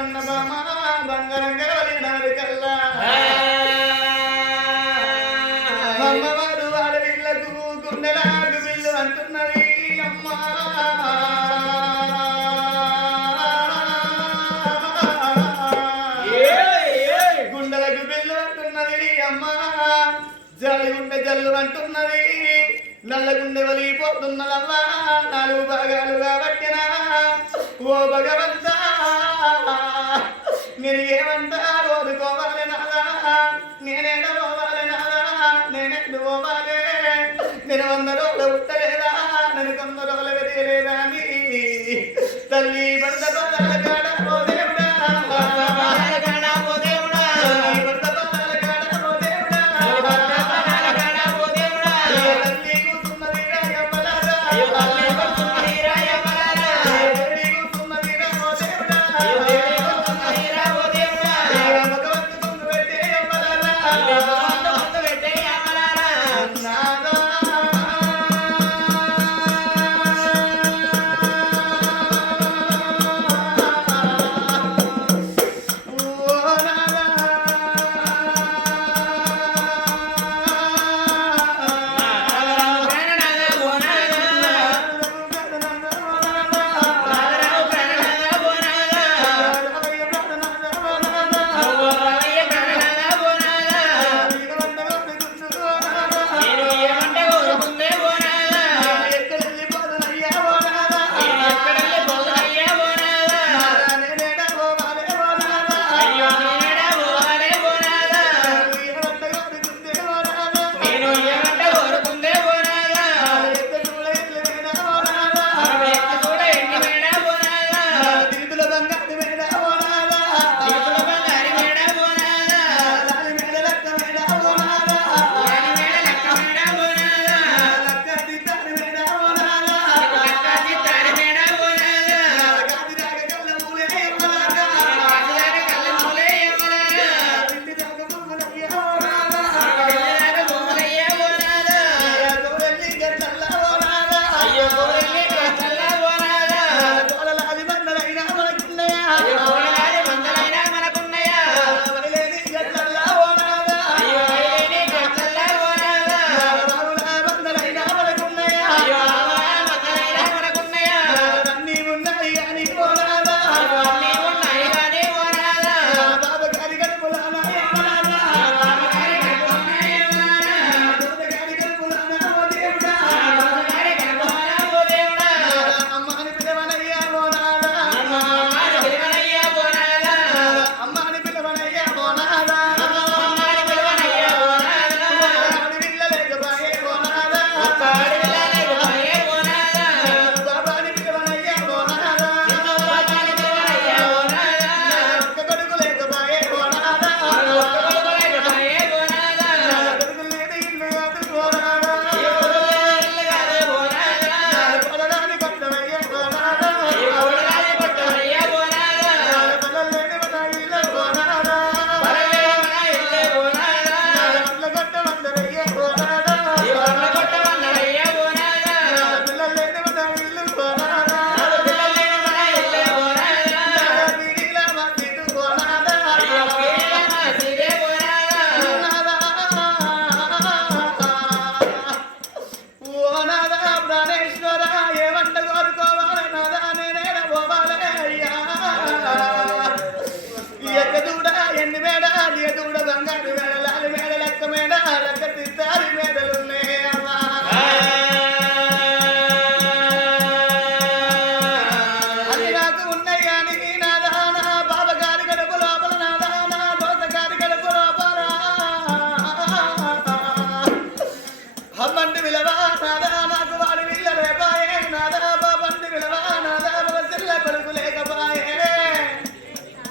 అన్నబామా బంగారంగా వలిగినవరి కల్లా అమ్మవారు ఆడవిళ్ళకు గుండెలాగు విల్లు అంటున్నది అమ్మా గుండెలకు బిల్లు అంటున్నది అమ్మా జలి గుండె జల్లు అంటున్నది నల్లగుండె వలిగిపోతున్నదమ్మా 4 భాగాలుగా పట్టినా ఓ భగవంతా మీరు ఏమంటా కోరుకోవాలి నాదా నేనేడ పోవాలి నాదా నేనెందు పోవాలి నేను 100 రోజులు ఉట్టలేదా నేను 100 రోజులు వెతియలేదా అని తల్లి భర్త బాధల కాడ ఓ దేవుడా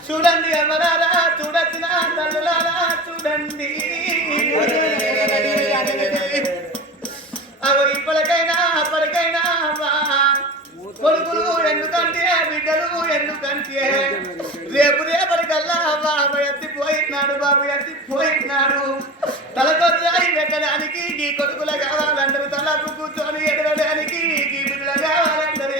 చూడండి ఎవరారా చూడొచ్చిన తల్లులారా చూడండి అవి ఇప్పటికైనా అప్పటికైనా కొడుకులు ఎందుకంటే బిడ్డలు ఎందుకంటే రేపు రేపటికల్లా బాబు ఎత్తిపోయినాడు తలకొచ్చాయి పెట్టడానికి ఈ కొడుకులు కావాలంటారు తలకు కూర్చొని ఎడవడానికి ఈ బిడ్డలు కావాలంటారు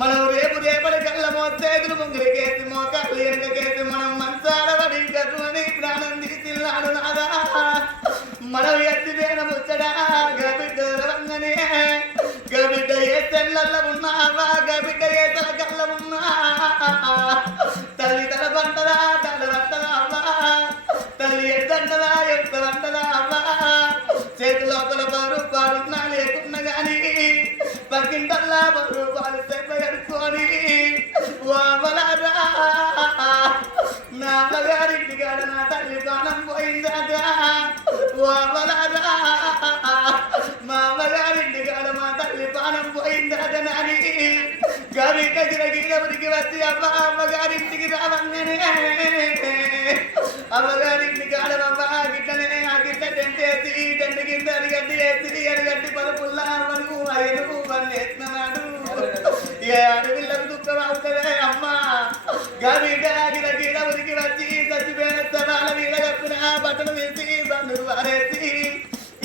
మనం రేపటి కళ్ళ మోసేతులు ముంగిరికేసి మోకాళ్ళు వెనకకేసి మనం మంచాల పడి కర్రుని ప్రాణం తీసిల్లాడు నాదా మనం ఎత్తిపోయిన ముచ్చడా గబిడ్డ రంగనే గబిడ్డ ఏ తెల్లల్ల ఉన్నావా గబిడ్డ ఏ తల కళ్ళ ఉన్నా తల్లి తల పంటదా తల వంటదా అవ్వా తల్లి ఎద్దంటదా ఎంత వంటదా అవ్వా చేతి లోపల 10 రూపాయలున్నా లేకున్నా గాని పక్కింటల్లా 10 రూపాయలు చెప్ప కడుక్కొని వామలారా నా అమ్మగారింటి కాడ నా తల్లి ప్రాణం పోయిందాక వామలారా మా అమ్మగారింటి కాడ మా తల్లి ప్రాణం పోయిందాక నాని గవిట గిరగిరవరికి వచ్చి అమ్మగారింటికి రావంగానే అమ్మగారింటి కాడ అమ్మ గిట్టనే ఆ గిట్ట టెంటేసి టెంట కింద అరిగడ్డి వేసి అరిగడ్డి పరుపుల్లా అమ్మను అయ్యను అని వేస్తున్నాడు ఇక అడవిళ్ళకు దుఃఖం అవుతుందే అమ్మ గవిట గిరగిరవరికి వచ్చి చచ్చిపోయిన స్థలాల మీద కప్పిన బట్టలు వేసి బంధువు వారేసి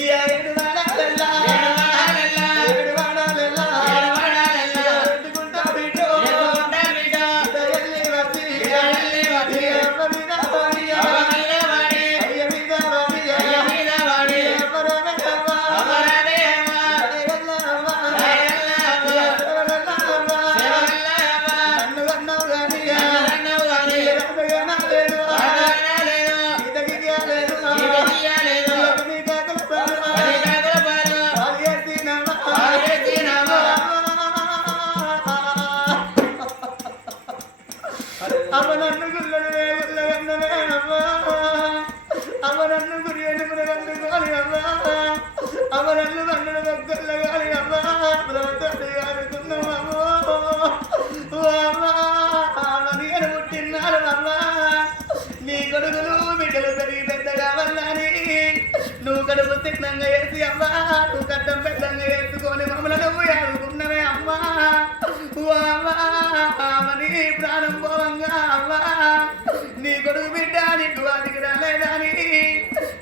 ఇక 7 వాడాలెల్లా నీ కొడుకులు బిడ్డలు పెరిగి పెద్దగా వల్లని నువ్వు కడుపు తిన్నంగా వేసి అమ్మా నువ్వు కట్టం పెద్దంగా వేసుకొని మమ్మల్ని నువ్వు ఆడుకున్నవే అమ్మా అమ్మని ప్రాణం పోవంగా అమ్మా నీ కొడుకు బిడ్డ నీకు వాటికి రాలేదని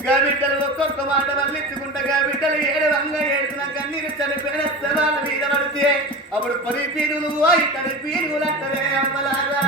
గా బిడ్డలు ఒక్కొక్క మాట వల్లించుకుంటా గా బిడ్డలు ఏడవంగా ఏడుతున్న కన్నీరు చనిపోయిన స్థలాల మీద పడితే అప్పుడు పరి పీరులు ఇక్కడి పీరులు అంటారే అమ్మలాగా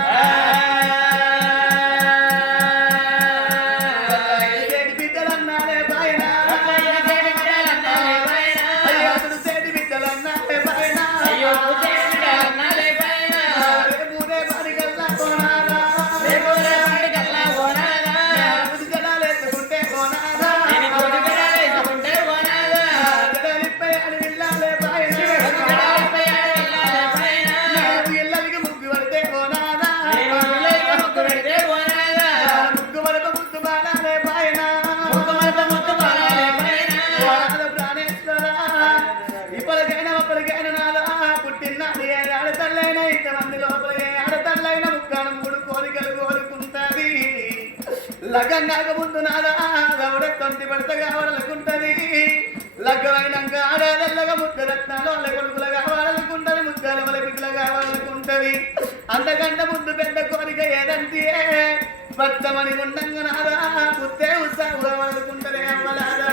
లగ్గం కాకముందు నాదా రవుడ తొంటి పడత కావాలనుకుంటది లగ్గమైనాక ఆడేదల్లగా ముద్ద రత్నాలు వాళ్ళ కొడుకులు కావాలనుకుంటది ముద్దాల వాళ్ళ బిడ్డలు కావాలనుకుంటది అంతకంటే ముందు పెద్ద కోరిక ఏదంటే భర్తమని ఉండంగా నాదా పుట్టే ఉత్సాహం కావాలనుకుంటది అమ్మలాదా